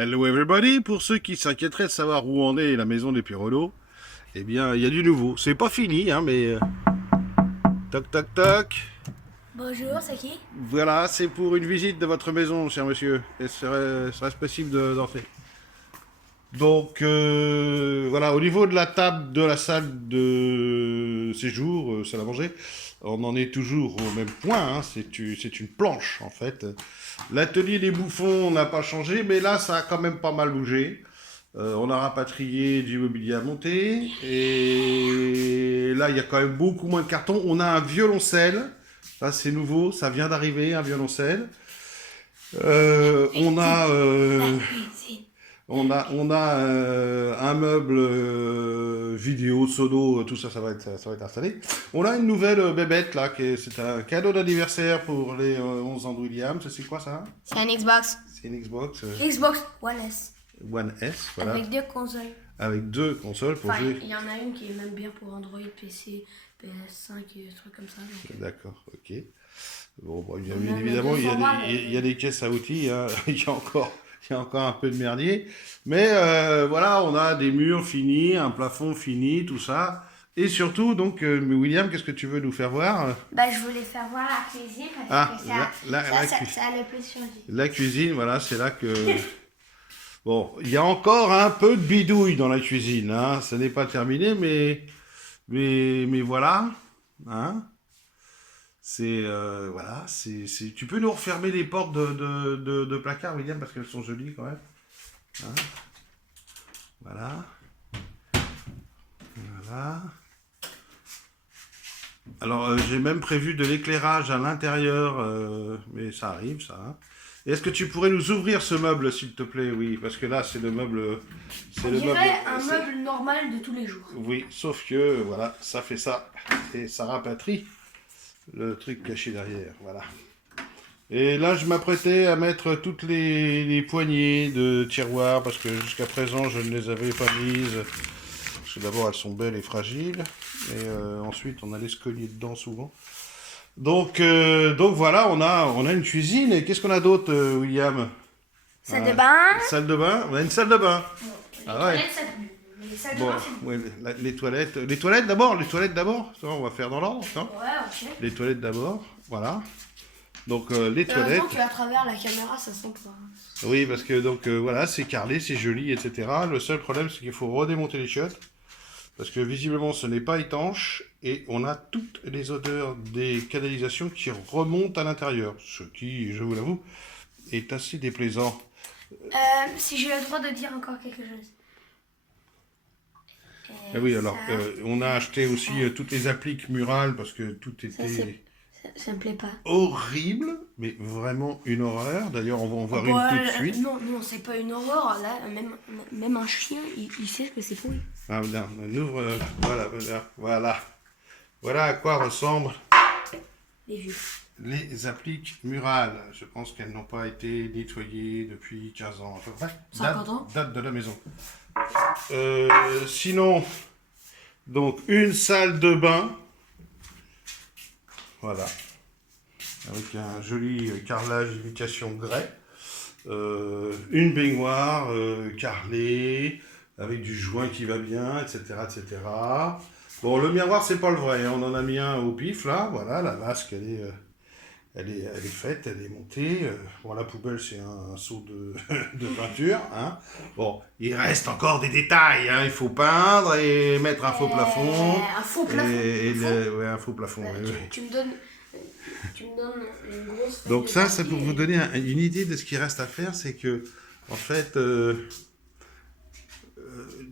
Hello everybody, pour ceux qui s'inquiéteraient de savoir où en est la maison des Pirolo, eh bien il y a du nouveau. C'est pas fini, hein, mais toc toc toc. Bonjour, c'est qui? Voilà, c'est pour une visite de votre maison, cher monsieur. Et serait-ce possible d'entrer? Donc voilà, au niveau de la table de la salle de séjour, salle à manger, on en est toujours au même point, hein, c'est une planche en fait. L'atelier des bouffons n'a pas changé, mais là ça a quand même pas mal bougé. On a rapatrié du mobilier à monter, et là il y a quand même beaucoup moins de cartons. On a un violoncelle, ça c'est nouveau, ça vient d'arriver, un violoncelle. On a... On a un meuble vidéo, sono, tout ça, ça va être installé. On a une nouvelle bébête là, c'est un cadeau d'anniversaire pour les 11 ans de William. C'est quoi ça? C'est un Xbox. C'est une Xbox Xbox One S. One S, voilà. Avec deux consoles. Avec deux consoles pour Enfin, jouer. il y en a une qui est même bien pour Android, PC, PS5 et des trucs comme ça. Donc... D'accord, ok. Bon, bien même évidemment, le format, il y a des caisses à outils, hein. Il y a encore un peu de merdier. Mais voilà, on a des murs finis, un plafond fini, tout ça. Et surtout, donc, William, qu'est-ce que tu veux nous faire voir? Bah, je voulais faire voir la cuisine parce que ça a le plus survécu. La cuisine, voilà, c'est là que... Bon, il y a encore un peu de bidouille dans la cuisine, hein. Ce n'est pas terminé, mais voilà, hein. C'est voilà, tu peux nous refermer les portes de placard, William, parce qu'elles sont jolies quand même. Hein, voilà. Voilà. Alors, j'ai même prévu de l'éclairage à l'intérieur, mais ça arrive, ça. Hein. Et est-ce que tu pourrais nous ouvrir ce meuble, s'il te plaît? Oui, parce que là, c'est le meuble... On dirait un meuble normal de tous les jours. Oui, sauf que, voilà, ça fait ça. Et ça rapatrie le truc caché derrière, voilà. Et là, je m'apprêtais à mettre toutes les poignées de tiroirs, parce que jusqu'à présent, je ne les avais pas mises. Parce que d'abord, elles sont belles et fragiles, et ensuite, on allait se cogner dedans souvent. Donc voilà, on a une cuisine, et qu'est-ce qu'on a d'autre, William? Salle de bain. Salle de bain, on a une salle de bain. Bon, les toilettes, ça pue. Mais les salles de bon, bain, c'est ouais, les toilettes. Les toilettes d'abord, ça, on va faire dans l'ordre, non? ouais, ok. Les toilettes d'abord, voilà. Donc les toilettes. Heureusement qu'à travers la caméra, ça sent pas. Oui, parce que donc voilà, c'est carrelé, c'est joli, etc. Le seul problème, c'est qu'il faut redémonter les chiottes. Parce que visiblement, ce n'est pas étanche. Et on a toutes les odeurs des canalisations qui remontent à l'intérieur. Ce qui, je vous l'avoue, est assez déplaisant. Si j'ai le droit de dire encore quelque chose. Ah oui, alors, on a acheté aussi toutes les appliques murales parce que tout était Ça me plaît pas. horrible, mais vraiment une horreur. D'ailleurs, on va en voir une tout de suite. Non, c'est pas une horreur. Là, même un chien, il sait que c'est pourri. Ah, non, on ouvre, voilà. Voilà à quoi ressemblent Les vieux. les appliques murales. Je pense qu'elles n'ont pas été nettoyées depuis 15 ans à peu près. 50 ans. Date de la maison. Sinon, donc une salle de bain. Voilà. Avec un joli carrelage imitation grès. Une baignoire carrelée, avec du joint qui va bien, etc., etc. Bon, le miroir, c'est pas le vrai, hein. On en a mis un au pif, là. Voilà, la vasque, elle est faite, elle est montée. Bon, la poubelle, c'est un seau de peinture. Hein. Bon, il reste encore des détails. Hein. Il faut peindre et mettre un faux plafond. Un faux plafond. Ouais, un faux plafond. Tu me donnes une grosse... Donc ça, c'est pour vous donner une idée de ce qui reste à faire. C'est que, en fait,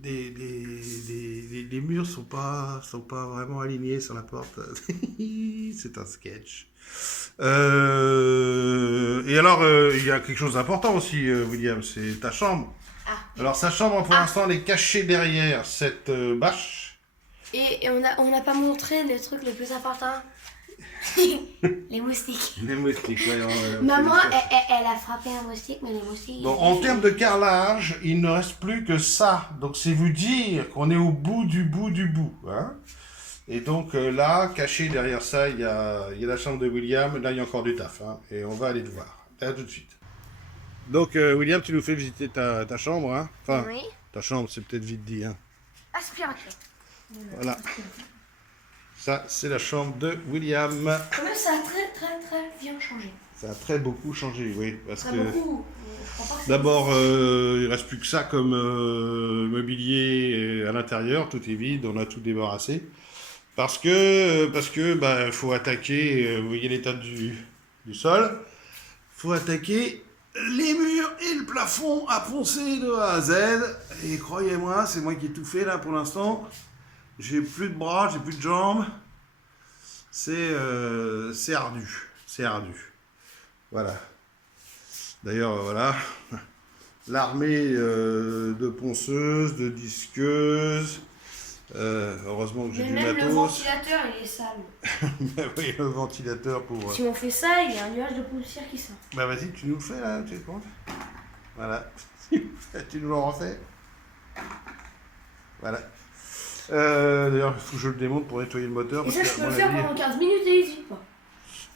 les murs sont pas vraiment alignés sur la porte. C'est un sketch. Et alors, il y a quelque chose d'important aussi, William, c'est ta chambre. Ah. Alors, sa chambre, pour l'instant, elle est cachée derrière cette bâche. Et on n'a pas montré le truc le plus important. Les moustiques. Les moustiques, ouais. Maman, elle a frappé un moustique, mais les moustiques... Donc, en termes de carrelage, il ne reste plus que ça. Donc, c'est vous dire qu'on est au bout du bout du bout. Hein. Et donc, là, caché derrière ça, il y a la chambre de William. Là, il y a encore du taf. Hein, et on va aller le voir. À tout de suite. Donc, William, tu nous fais visiter ta chambre, hein. Enfin, Oui. ta chambre, c'est peut-être vite dit, hein. Aspirateur. Voilà. Ça, c'est la chambre de William. Quand même, ça a très bien changé. Ça a très beaucoup changé, oui. Parce Très que beaucoup. Je crois pas que c'est d'abord, il reste plus que ça comme mobilier à l'intérieur. Tout est vide, on a tout débarrassé. Parce que bah, faut attaquer, vous voyez l'état du sol. Faut attaquer les murs et le plafond à poncer de A à Z. Et croyez-moi, c'est moi qui ai tout fait là pour l'instant. J'ai plus de bras, j'ai plus de jambes. C'est ardu. C'est ardu. Voilà. D'ailleurs, voilà. L'armée de ponceuses, de disqueuses. Heureusement que j'ai mais du même le matos. ventilateur, il est sale. Oui, le ventilateur pour. Si on fait ça, il y a un nuage de poussière qui sort. Bah vas-y, tu nous le fais là, tu te comptes. Voilà. Tu nous le refais. Voilà. D'ailleurs, il faut que je le démonte pour nettoyer le moteur. Et ça, parce je qu'à peux le mon faire avis- pendant 15 minutes et n'hésite pas.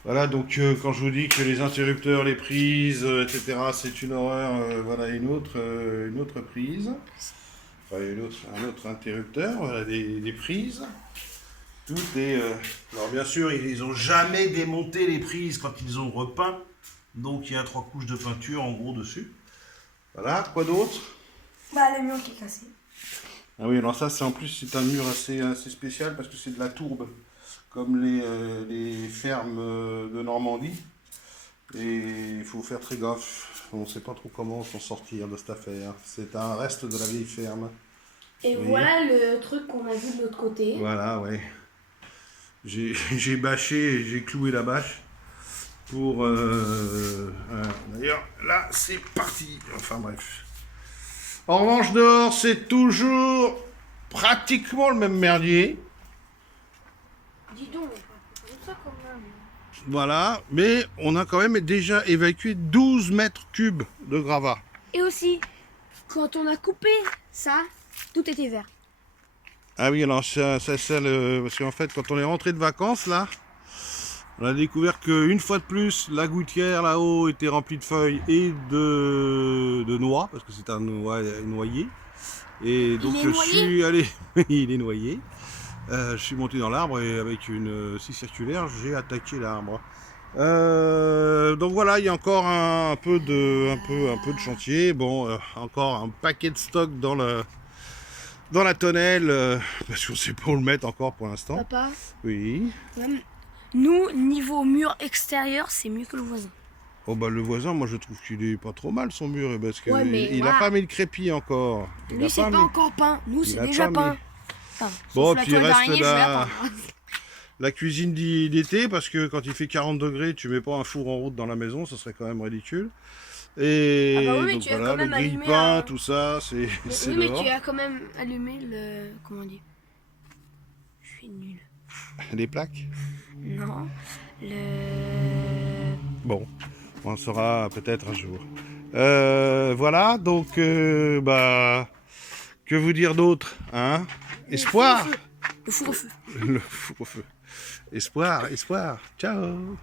Voilà, donc quand je vous dis que les interrupteurs, les prises, etc., c'est une horreur, voilà une autre prise. Enfin, un autre interrupteur, voilà des prises. Tout est. Alors bien sûr, ils n'ont jamais démonté les prises quand ils ont repeint. Donc il y a 3 couches de peinture en gros dessus. Voilà, quoi d'autre? Bah, le mur qui est cassé. Ah oui, alors ça, c'est en plus, c'est un mur assez spécial parce que c'est de la tourbe, comme les fermes de Normandie. Et il faut faire très gaffe. On ne sait pas trop comment s'en sortir de cette affaire. C'est un reste de la vieille ferme. Et Oui. voilà le truc qu'on a vu de l'autre côté. Voilà, ouais. J'ai bâché, j'ai cloué la bâche pour... D'ailleurs, là, c'est parti. Enfin bref. En revanche, dehors, c'est toujours pratiquement le même merdier. Dis donc, c'est comme ça quand même. Voilà, mais on a quand même déjà évacué 12 mètres cubes de gravats. Et aussi, quand on a coupé ça, tout était vert. Ah oui, alors ça parce qu'en fait, quand on est rentré de vacances, là, on a découvert qu'une fois de plus, la gouttière là-haut était remplie de feuilles et de noix, parce que c'est un noyer. Et donc est je noyé suis allé, oui, il est noyé. Je suis monté dans l'arbre et avec une scie circulaire, j'ai attaqué l'arbre. Donc voilà, il y a encore un peu de chantier. Bon, encore un paquet de stock dans la tonnelle, parce qu'on sait pas où le mettre encore pour l'instant. Papa, Oui. nous, niveau mur extérieur, c'est mieux que le voisin. Oh bah le voisin, moi je trouve qu'il est pas trop mal son mur, parce que Ouais, mais il a voilà. pas mis le crépi encore. Il a Lui, c'est pas mis- encore peint. Nous, il c'est a déjà pas peint. mis. Enfin, Bon, sauf la puis toile reste d'araignée, je vais la- attendre. La cuisine d'été, parce que quand il fait 40 degrés, tu mets pas un four en route dans la maison, ça serait quand même ridicule. Et Ah bah oui, mais donc tu as voilà, quand le même allumé grille-pain, un- tout ça, c'est Oui, mais dehors. tu as quand même allumé le... Comment on dit? Je suis nulle. Les plaques. Non. Le... Bon, on le saura peut-être un jour. Voilà, donc, bah, que vous dire d'autre, hein? Espoir! Le four au feu. Le four au feu. Espoir, espoir. Ciao!